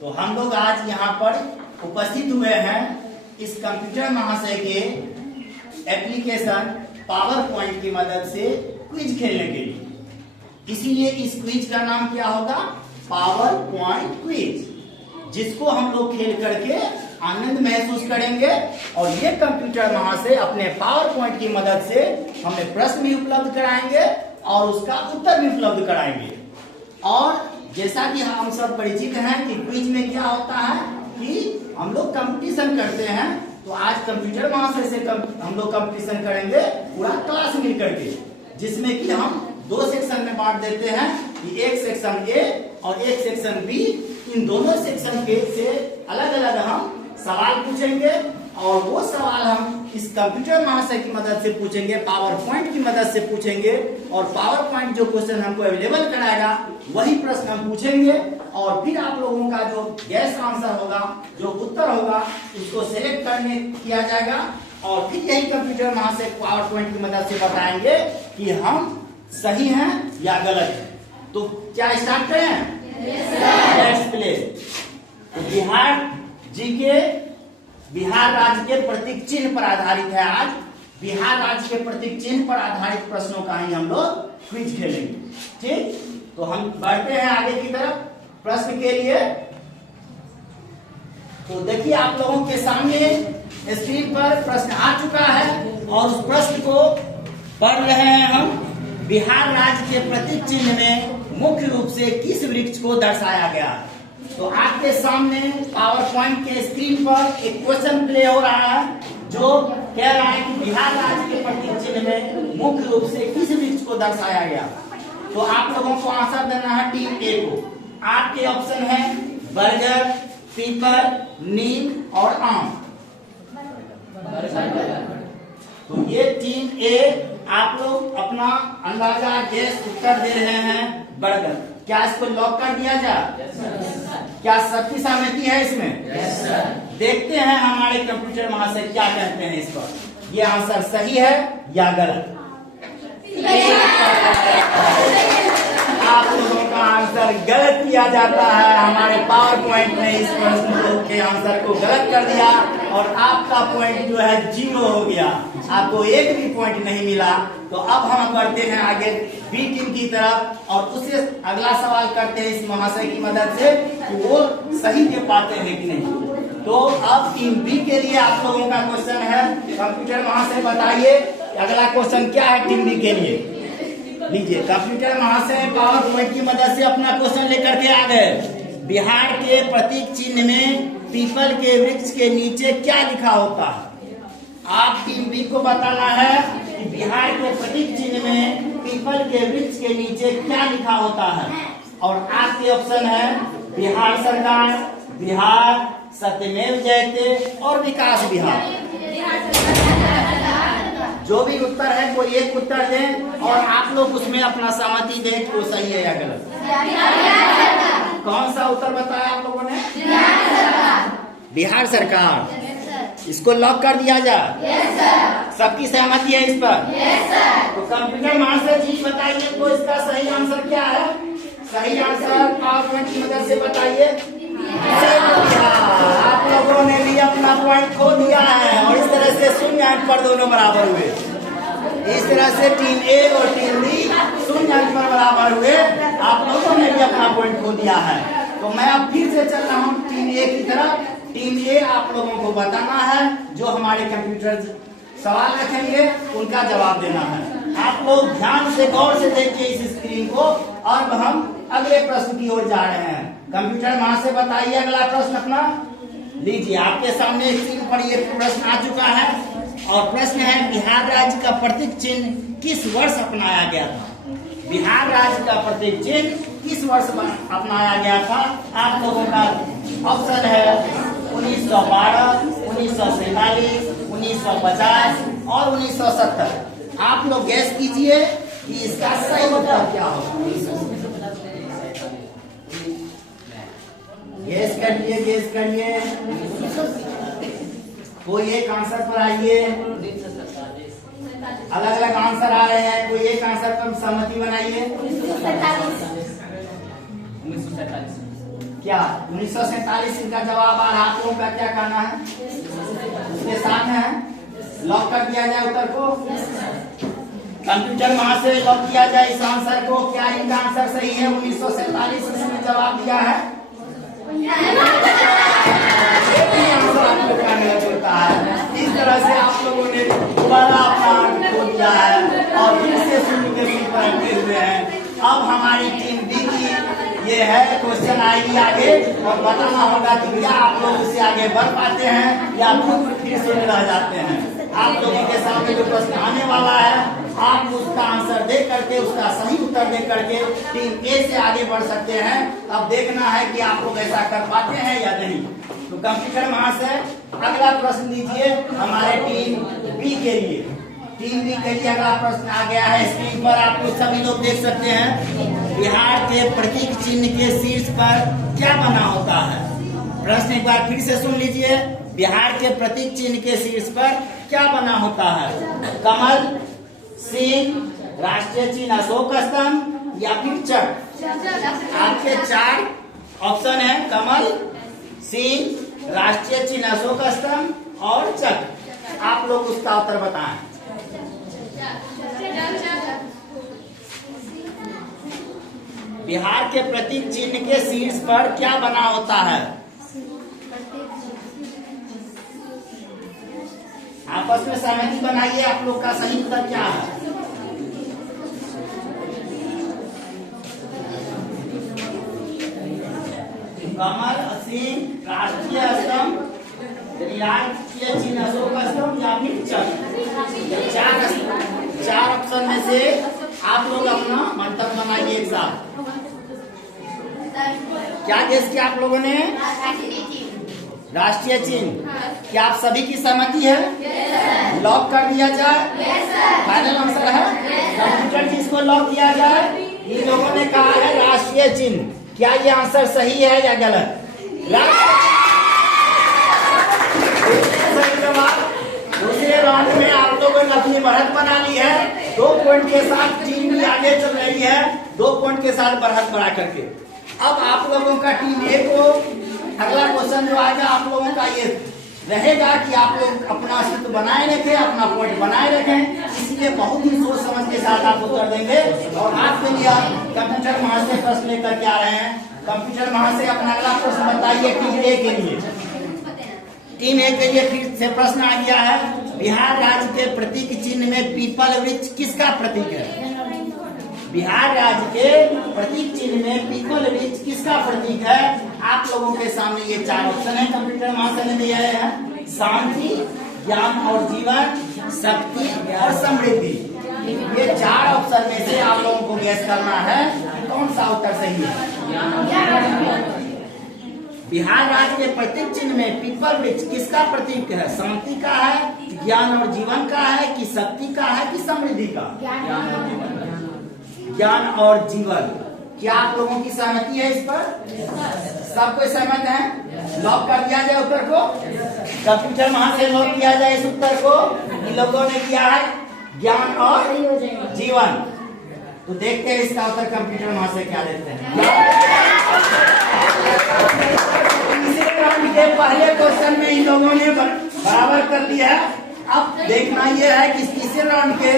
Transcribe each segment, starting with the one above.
तो हम लोग आज यहाँ पर उपस्थित हुए हैं इस कंप्यूटर महाशय के एप्लीकेशन पावर पॉइंट की मदद से क्विज खेलने के लिए। इसीलिए इस क्विज का नाम क्या होगा? पावर पॉइंट क्विज, जिसको हम लोग खेल करके आनंद महसूस करेंगे। और ये कंप्यूटर महाशय अपने पावर पॉइंट की मदद से हमें प्रश्न भी उपलब्ध कराएंगे और उसका उत्तर भी उपलब्ध कराएंगे। और जैसा कि हम सब परिचित हैं कि क्विज में क्या होता है कि हम लोग कंपटीशन करते हैं। तो आज कंप्यूटर महाशय से हम लोग कंपटीशन करेंगे पूरा क्लास मिल करके, जिसमें कि हम दो सेक्शन में बांट देते हैं कि एक सेक्शन ए और एक सेक्शन बी। इन दोनों सेक्शन के से अलग अलग हम सवाल पूछेंगे और वो सवाल हम इस कंप्यूटर महाशय की मदद से पूछेंगे, पावर पॉइंट की मदद से पूछेंगे। और पावर पॉइंट जो क्वेश्चन हमको अवेलेबल कराएगा वही प्रश्न हम पूछेंगे। और फिर आप लोगों का जो गैस आंसर होगा, जो उत्तर होगा, उसको सिलेक्ट करने किया जाएगा। और फिर यही कंप्यूटर महाशय पावर पॉइंट की मदद से बताएंगे कि हम सही हैं या गलत हैं। तो क्या स्टार्ट करें? Let's play. Bihar GK Bihar राज्य के प्रतीक चिन्ह पर आधारित है। आज बिहार राज्य के प्रतीक चिन्ह पर आधारित प्रश्नों का ही हम लोग क्विज खेलेंगे। ठीक, तो हम बढ़ते हैं आगे की तरफ प्रश्न के लिए। तो देखिए आप लोगों के सामने स्क्रीन पर प्रश्न आ चुका है और उस प्रश्न को पढ़ रहे हैं हम। बिहार राज्य के प्रतीक चिन्ह में मुख्य रूप से किस वृक्ष को दर्शाया गया है? तो आपके सामने पावर पॉइंट के स्क्रीन पर एक क्वेश्चन प्ले हो रहा है जो कह रहा है कि बिहार राज्य के प्रतीक चिन्ह में मुख्य रूप से किस वृक्ष को दर्शाया गया। तो आप लोगों को आंसर देना है टीम ए को। आपके ऑप्शन है बरगद, पीपल, नीम और आम। तो ये टीम ए आप लोग अपना अंदाजा गैस उत्तर दे रहे हैं बरगद। क्या इसको लॉक कर दिया जाए? क्या सबकी सहमति है इसमें? देखते हैं हमारे कंप्यूटर महाशय क्या कहते हैं इस पर। ये आंसर सही है या गलत? आप लोगों का आंसर गलत किया जाता है। हमारे पावर पॉइंट ने इस प्रश्न के आंसर को गलत कर दिया और आपका पॉइंट जो है 0 हो गया। आपको एक भी पॉइंट नहीं मिला। तो अब हम बढ़ते हैं आगे बी टीम की तरफ और उससे अगला सवाल करते हैं इस महाशय की मदद से कि वो सही दे पाते हैं कि नहीं। तो अब टीम बी के लिए आप लोगों का क्वेश्चन है। कंप्यूटर महाशय बताइए अगला क्वेश्चन क्या है टीम बी के लिए। लीजिए कंप्यूटर महाशय पावर पॉइंट की मदद से अपना क्वेश्चन लेकर के आ गए। बिहार के प्रतीक चिन्ह में पीपल के वृक्ष के नीचे क्या लिखा होता है? आप टीम बी को बताना है कि बिहार के प्रतीक चिन्ह में पीपल के वृक्ष के नीचे क्या लिखा होता है। और आपके ऑप्शन है बिहार सरकार, बिहार, सत्यमेव जयते और विकास बिहार। जो भी उत्तर है कोई एक उत्तर दें और आप लोग उसमें अपना सहमति दें कि वो सही है या गलत। कौन सा उत्तर बताया आप लोगों ने? बिहार सरकार। इसको लॉक कर दिया जाए? सबकी सहमति है इस पर? तो कंप्यूटर महाशय जी बताइए तो इसका सही आंसर क्या है? सही आंसर पावर पॉइंट की मदद से बताइए। आप लोगों ने भी अपना पॉइंट खो दिया है और इस तरह से 0 अंक पर दोनों बराबर हुए। इस तरह से टीम ए और टीम बी 0 अंक पर बराबर हुए। आप लोगों ने भी अपना पॉइंट खो दिया है। तो मैं अब फिर से चल रहा हूँ टीम ए की तरफ। टीम ए आप लोगों को बताना है, जो हमारे कंप्यूटर सवाल रखेंगे उनका जवाब देना है। आप लोग ध्यान से गौर से देखिए इस स्क्रीन को। अब हम अगले प्रश्न की ओर जा रहे हैं। कंप्यूटर महाशय बताइए अगला प्रश्न अपना। लीजिए आपके सामने स्क्रीन पर ये प्रश्न आ चुका है और प्रश्न है बिहार राज्य का प्रतीक चिन्ह किस वर्ष अपनाया गया था? बिहार राज्य का प्रतीक चिन्ह किस वर्ष अपनाया गया था? आप लोगों का ऑप्शन है 1912, 1947, 1950 और 1970। आप लोग गैस कीजिए कि इसका सही उत्तर क्या होगा। गैस करिए। कोई एक आंसर पर आइए। अलग अलग आंसर आ रहे हैं, कोई एक आंसर पर सहमति बनाइए। क्या 1947 इनका जवाब आ रहा। आप लोगों का क्या कहना है? उसके साथ है, लॉक कर दिया जाए उत्तर को। कंप्यूटर वहां से लॉक किया जाए इस आंसर को। क्या इनका आंसर सही है? 1947 इसने जवाब दिया है। इस तरह से आप लोगों ने दोबारा अपना खो दिया है और फिर से शुरू के रखे हुए हैं। अब हमारी टीम बी की ये है, क्वेश्चन आएगी आगे और बताना होगा कि क्या आप लोग उससे आगे बढ़ पाते हैं या फिर से रह जाते हैं। आप लोगों के सामने जो प्रश्न आने वाला है, आप उसका आंसर दे करके, उसका सही उत्तर दे करके टीम ए से आगे बढ़ सकते हैं। अब देखना है कि आप लोग ऐसा कर पाते हैं या नहीं। तो कंप्यूटर वहां से अगला प्रश्न लीजिए हमारे टीम बी के लिए। टीम बी के लिए अगला प्रश्न आ गया है स्क्रीन पर, आप लोग सभी लोग देख सकते हैं। बिहार के प्रतीक चिन्ह के शीर्ष पर क्या बना होता है? प्रश्न एक बार फिर से सुन लीजिए। बिहार के प्रतीक चिन्ह के शीर्ष पर क्या बना होता है? कमल, सिंह, राष्ट्रीय चिन्ह अशोक स्तंभ या फिर चक्र? आपके 4 ऑप्शन है, कमल, सिंह, राष्ट्रीय चिन्ह अशोक स्तंभ और चक्र। आप लोग उसका उत्तर बताएं। बिहार के प्रतीक चिन्ह के शीर्ष पर क्या बना होता है? आपस में सहमति बनाइए, आप लोग का सही उत्तर क्या है? कमल, सिंह, राष्ट्रीय स्तंभ, राष्ट्रीय चिन्ह अशोक स्तंभ या फिर चक्र। 4 ऑप्शन में से आप लोग अपना मंतव्य बनाइए एक साथ। क्या गेस किया आप लोगों ने? राष्ट्रीय चिन्ह। क्या आप सभी की सहमति है? लॉक कर दिया जाए? फाइनल आंसर है? कंप्यूटर जी इसको लॉक किया जाए। इन लोगों ने कहा है राष्ट्रीय चिन्ह। क्या ये आंसर सही है या गलत? सही जवाब। दूसरे राउंड में आप लोगों ने अपनी बढ़त बना ली है। 2 पॉइंट के साथ टीम भी आगे चल रही है, 2 पॉइंट के साथ बढ़त बढ़ा करके। अब आप लोगों का टीम ए को अगला क्वेश्चन जो आएगा आप लोगों का ये रहेगा कि आप लोग अपना अस्तित्व बनाए रखें, अपना पॉइंट बनाए रखें। इसलिए बहुत ही सोच समझ के साथ आप उत्तर देंगे। और आपके लिए कंप्यूटर वहां से प्रश्न लेकर के आ रहे हैं। कंप्यूटर वहां से अपना अगला प्रश्न बताइए टीम ए के लिए। टीम ए के लिए फिर से प्रश्न आ गया है। बिहार राज्य के प्रतीक चिन्ह में पीपल वृक्ष किसका प्रतीक है? बिहार राज्य के प्रतीक चिन्ह में पीपल वृक्ष किसका प्रतीक है? आप लोगों के सामने ये 4 ऑप्शन है, कंप्यूटर वहां से दिए हैं। शांति, ज्ञान और जीवन, शक्ति और समृद्धि। ये 4 ऑप्शन में से आप लोगों को गैस करना है कौन सा उत्तर सही है। बिहार राज्य के प्रतीक चिन्ह में पीपल वृक्ष किसका प्रतीक है? शांति का है, ज्ञान और जीवन का है कि शक्ति का है कि समृद्धि का? ज्ञान और जीवन। क्या आप लोगों की सहमति है इस पर? सब कोई सहमत है? लॉक कर दिया जाए उत्तर को। कंप्यूटर वहां से लॉक किया जाए इस उत्तर को। इन लोगों ने किया है ज्ञान और जीवन। तो देखते हैं इसका उत्तर कंप्यूटर वहां से क्या देते हैं। तीसरे राउंड के पहले क्वेश्चन में इन लोगों ने बराबर कर लिया है। अब देखना यह है कि तीसरे राउंड के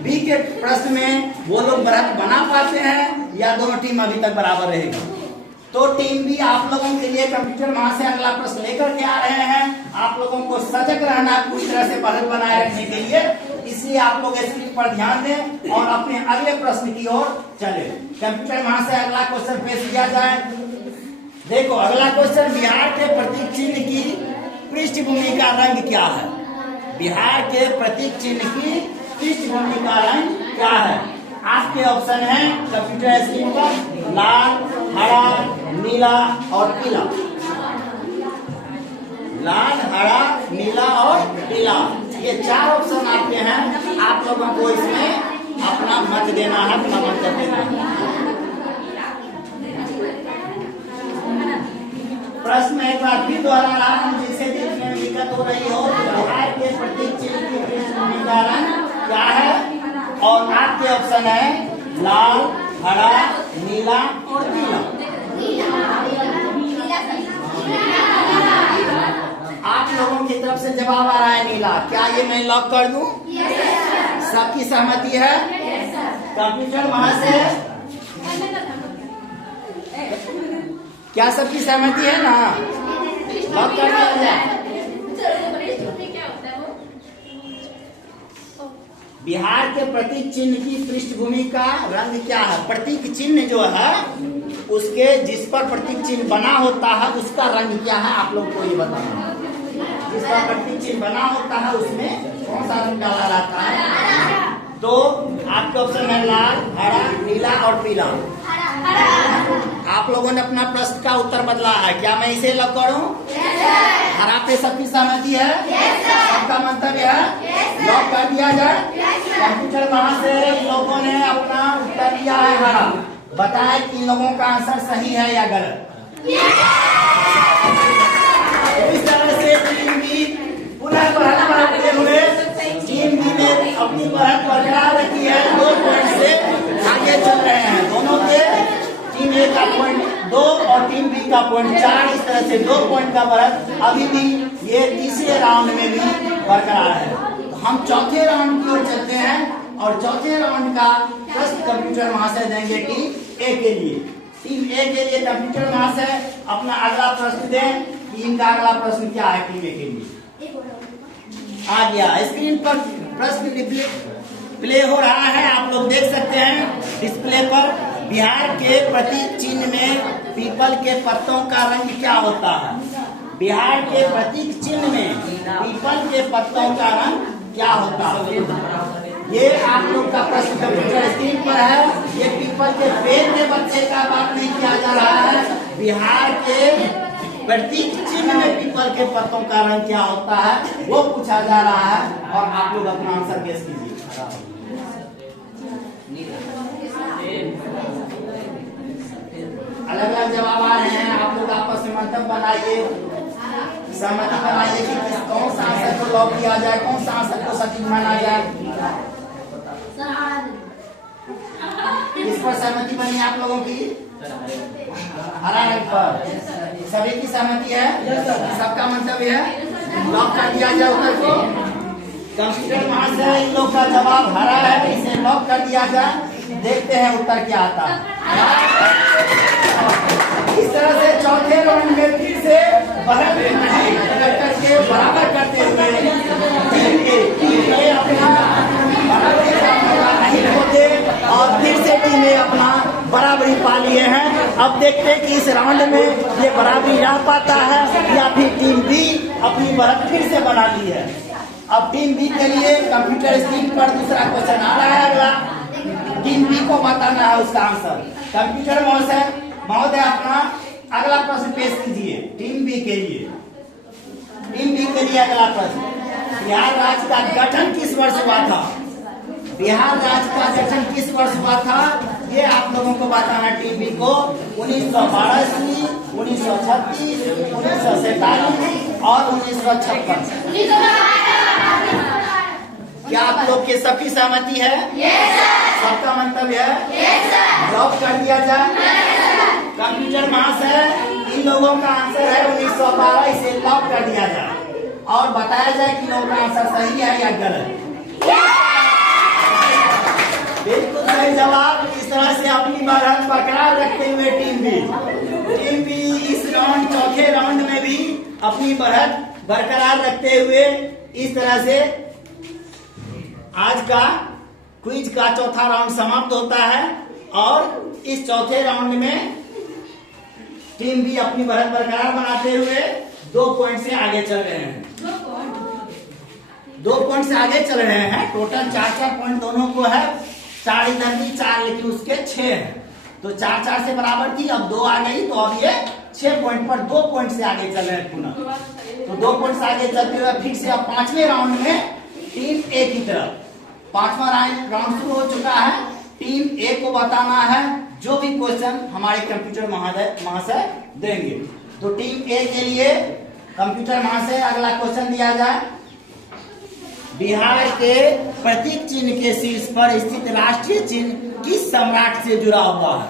बी के प्रश्न में वो लोग बढ़त बना पाते हैं या दोनों टीम अभी तक बराबर रहेगी। तो टीम बी आप लोगों के लिए कंप्यूटर वहां से अगला प्रश्न लेकर के आ रहे हैं। आप लोगों को सजग रहना है पूरी तरह से बढ़त बनाए रखने के लिए। इसलिए आप लोग स्क्रीन पर ध्यान दें और अपने अगले प्रश्न की ओर चले। कंप्यूटर वहां से अगला क्वेश्चन पेश किया जाए। देखो अगला क्वेश्चन, बिहार के प्रतीक चिन्ह की पृष्ठभूमि का रंग क्या है? बिहार के प्रतीक चिन्ह की पृष्ठभूमि का रंग क्या है? आपके ऑप्शन है कंप्यूटर स्क्रीन पर, लाल, हरा, नीला और पीला। लाल, हरा, नीला और पीला, ये 4 ऑप्शन आपके हैं। आप लोगों को इसमें अपना मत देना है, अपना मत देना है। प्रश्न एक बार फिर दोहरा रहा हूं, जिसे देखने में दिक्कत हो रही हो। बिहार के प्रतीक चिन्ह की पृष्ठभूमि का रंग क्या है? और आपके ऑप्शन है लाल, हरा, नीला और पीला। जवाब आ रहा है नीला। क्या ये मैं लॉक कर दूं? सबकी सहमति है? कंप्यूटर महाशय, क्या सबकी सहमति है ना? लॉक कर दिया जाए। बिहार के प्रतीक चिन्ह की पृष्ठभूमि का रंग क्या है? प्रतीक चिन्ह जो है उसके जिस पर प्रतीक चिन्ह बना होता है उसका रंग क्या है, आप लोग को ये बताना। जिस पर प्रतीक चिन्ह बना होता है उसमें कौन सा रंग डाला जाता है? तो आपके ऑप्शन है लाल, हरा, नीला और पीला। आप लोगों ने अपना प्रश्न का उत्तर बदला है, क्या मैं इसे लॉक करूं? हरा पे सबकी सहमति है? सबका मंतव्य है? लॉक कर दिया जाए। कंप्यूटर वहां से इन लोगों ने अपना उत्तर दिया है हरा। बताए कि इन लोगों का आंसर सही है या गलत। इस तरह से टीम बी पुनः बढ़त बढ़ते हुए टीम बी ने अपनी बढ़त बरकरार रखी है। 2 पॉइंट से आगे चल रहे हैं। दोनों के टीम ए का पॉइंट 2 और टीम बी का पॉइंट 4। इस तरह से 2 पॉइंट का बढ़त अभी भी ये तीसरे राउंड में भी बरकरार है। तो हम चौथे राउंड की ओर चलते हैं और चौथे राउंड का प्रश्न कंप्यूटर महाशय देंगे टीम ए के लिए। टीम ए के लिए कंप्यूटर महाशय अपना अगला प्रश्न दें कि इनका अगला प्रश्न क्या है टीम ए के लिए। आ गया स्क्रीन पर प्रश्न प्ले हो रहा है, आप लोग देख सकते हैं डिस्प्ले पर। बिहार के प्रतीक चिन्ह में पीपल के पत्तों का रंग क्या होता है? बिहार के प्रतीक चिन्ह में पीपल के पत्तों का रंग क्या होता है? ये आप लोग का प्रश्न कंप्यूटर स्क्रीन पर है। ये पीपल के पेड़ के बच्चे का बात नहीं किया जा रहा है। बिहार के प्रतीक चिन्ह में पीपल के पत्तों का रंग क्या होता है वो पूछा जा रहा है और आप लोग अपना आंसर गेस कीजिए। अलग अलग जवाब आ रहे हैं, आप लोग आपस में मंतव्य बनाइए, सहमति बनाइए कि कौन सा आंसर को लॉक किया जाए, कौन सा आंसर को सटीक माना जाए। किस पर सहमति बनी आप लोगों की? हरा रंग पर सभी की सहमति है? सबका मंतव्य है? लॉक कर दिया जाए उत्तर को। कंप्यूटर महाशय इन लोग का जवाब हरा है, इसे लॉक कर दिया जाए। देखते हैं उत्तर क्या आता है। इस तरह से चौथे राउंड में फिर से बढ़त नहीं करके बराबर करते हुए टीम ए अपना बराबरी का मौका नहीं खोते और फिर से टीम ए अपना बराबरी पा लिए हैं। अब देखते हैं कि इस राउंड में ये बराबरी रह पाता है या फिर टीम बी अपनी बढ़त फिर से बना ली है। अब टीम बी के लिए कंप्यूटर स्क्रीन पर दूसरा क्वेश्चन आ रहा है। अगला टीम बी को बताना है उसका आंसर। कंप्यूटर महोदय अपना अगला प्रश्न पेश कीजिए टीम बी के लिए। टीम बी के लिए अगला प्रश्न, बिहार राज्य का गठन किस वर्ष हुआ था? बिहार राज्य का गठन किस वर्ष हुआ था ये आप लोगों को बताना है टीम बी को। 1912 ईस्वी, 1936, 1947 और 1956। क्या आप लोग के सबकी सहमति है? सबका मंतव्य है? लॉक कर दिया जाए। कंप्यूटर महाशय इन लोगों का आंसर है 1912, इसे लॉक कर दिया जाए और बताया जाए कि लोगों का आंसर सही है या गलत। बिल्कुल सही जवाब। इस तरह से अपनी बढ़त बरकरार रखते हुए टीम बी इस राउंड चौथे राउंड में भी अपनी बढ़त बरकरार रखते हुए इस तरह से आज का क्विज का चौथा राउंड समाप्त होता है और इस चौथे राउंड में टीम बी अपनी बढ़त बरकरार बनाते हुए 2 पॉइंट से आगे चल रहे हैं। 2 पॉइंट से आगे चल रहे हैं। टोटल 4-4 पॉइंट दोनों को है। 4 इधर भी 4 लेकिन उसके 6 है तो 4-4 से बराबर थी। अब 2 आ गई तो अब ये 6 पॉइंट पर 2 पॉइंट से आगे चल रहे हैं पुनः। तो 2 पॉइंट से आगे चलते हुए फिर से अब 5वें राउंड में टीम ए की तरफ 5वां राउंड शुरू हो चुका है। टीम ए को बताना है जो भी क्वेश्चन हमारे कंप्यूटर महाशय देंगे। तो टीम ए के लिए कंप्यूटर महाशय अगला क्वेश्चन दिया जाए। बिहार के प्रतीक चिन्ह के शीर्ष पर स्थित राष्ट्रीय चिन्ह किस सम्राट से जुड़ा हुआ है?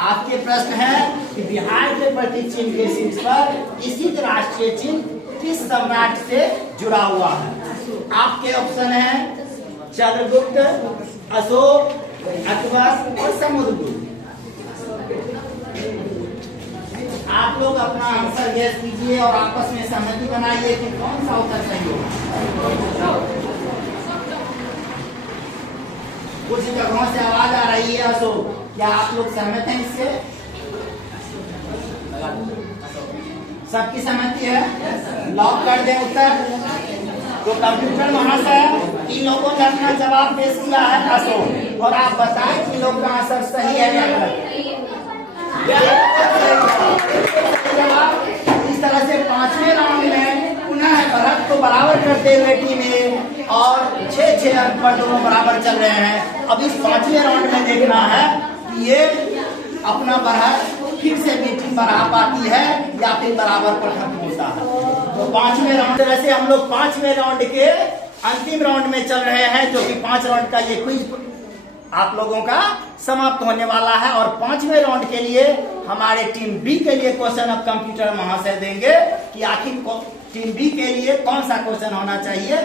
आपके प्रश्न है कि बिहार के प्रतीक चिन्ह के शीर्ष पर स्थित राष्ट्रीय चिन्ह किस सम्राट से जुड़ा हुआ है? आपके ऑप्शन है चंद्रगुप्त, अशोक, अकबर और समुद्रगुप्त। आप लोग अपना आंसर गैस कीजिए और आपस में सहमति बनाइए कि कौन सा उत्तर सही होगा। कुछ जगहों से आवाज आ रही है अशोक, क्या आप लोग सहमत हैं इससे? सबकी सहमति है? लॉक कर दें उत्तर। तो कंप्यूटर महाशय इन लोगों ने अपना जवाब पेश किया है अशोक, और आप बताएं कि लोग का आंसर सही है या गलत। जवाब। इस तरह से पांचवें राउंड में पुनः बढ़त को बराबर करते हुए टीम ए और 6-6 अंक पर दोनों बराबर चल रहे हैं। अब इस पांचवें राउंड में देखना है कि ये अपना बढ़त फिर से भी टीम बढ़ा पाती है या फिर बराबर पर खत्म होता है। तो पांचवें राउंड तरह से हम लोग पांचवें राउंड के अंतिम राउंड में चल रहे हैं, जो कि 5 राउंड का ये क्विज आप लोगों का समाप्त होने वाला है। और 5वें राउंड के लिए हमारे टीम बी के लिए क्वेश्चन अब कंप्यूटर महाशय देंगे कि आखिर टीम बी के लिए कौन सा क्वेश्चन होना चाहिए।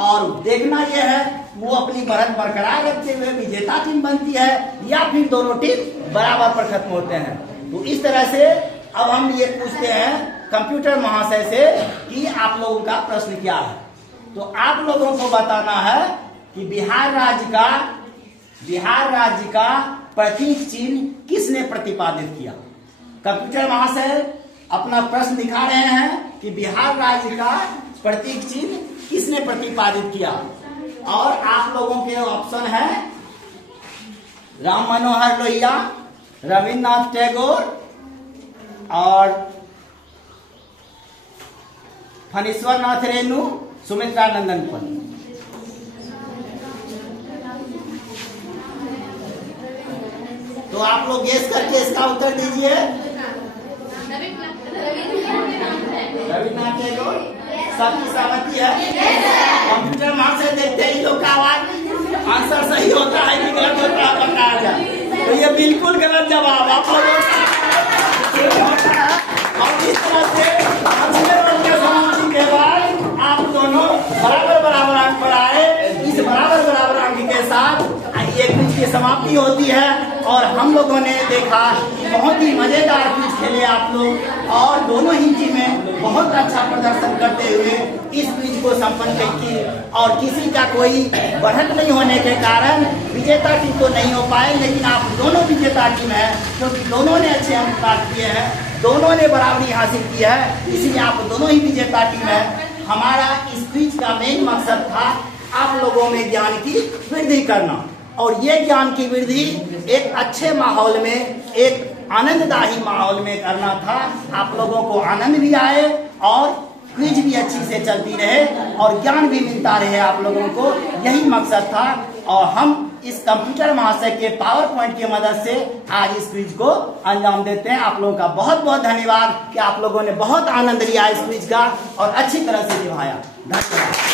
और देखना यह है वो अपनी बढ़त बरकरार रखते हुए विजेता टीम बनती है या फिर दोनों टीम बराबर पर खत्म होते हैं। तो इस तरह से अब हम ये पूछते हैं कंप्यूटर महाशय से कि आप लोगों का प्रश्न क्या है। तो आप लोगों को बताना है कि बिहार राज्य का प्रतीक चिन्ह किसने प्रतिपादित किया। कंप्यूटर महाशय अपना प्रश्न दिखा रहे हैं कि बिहार राज्य का प्रतीक चिन्ह किसने प्रतिपादित किया। और आप लोगों के ऑप्शन है राम मनोहर लोहिया, रविन्द्रनाथ टैगोर और फणीश्वर नाथ रेणु, सुमित्रा नंदन पल। तो आप लोग गेस करके इसका उत्तर दीजिए। रविन्द्रनाथ टैगोर, सबकी सहमति है? कंप्यूटर महाशय देखते हैं लोग का आवाज आंसर सही होता है कि गलत होता है बताया जाए। तो ये बिल्कुल गलत जवाब आप लोगों का। और इस तरह से समाप्ति के बाद आप दोनों बराबर अंक पर आए। इस बराबर अंक के साथ ये क्विज की समाप्ति होती है। और हम लोगों ने देखा कि बहुत ही मजेदार क्विज खेले आप लोग, और दोनों ही टीमें बहुत अच्छा प्रदर्शन करते हुए इस क्विज को संपन्न की। और किसी का कोई बढ़त नहीं होने के कारण विजेता टीम तो नहीं हो पाए, लेकिन आप दोनों विजेता टीम है क्योंकि दोनों ने अच्छे अंक प्राप्त किए हैं, दोनों ने बराबरी हासिल की है, इसलिए आप दोनों ही विजेता टीम है। हमारा इस क्विज का मेन मकसद था आप लोगों में ज्ञान की वृद्धि करना, और ये ज्ञान की वृद्धि एक अच्छे माहौल में, एक आनंददायी माहौल में करना था। आप लोगों को आनंद भी आए और क्विज भी अच्छी से चलती रहे और ज्ञान भी मिलता रहे आप लोगों को, यही मकसद था। और हम इस कंप्यूटर महाशय के पावर पॉइंट की मदद से आज इस क्विज को अंजाम देते हैं। आप लोगों का बहुत बहुत धन्यवाद कि आप लोगों ने बहुत आनंद लिया इस क्विज का और अच्छी तरह से निभाया। धन्यवाद।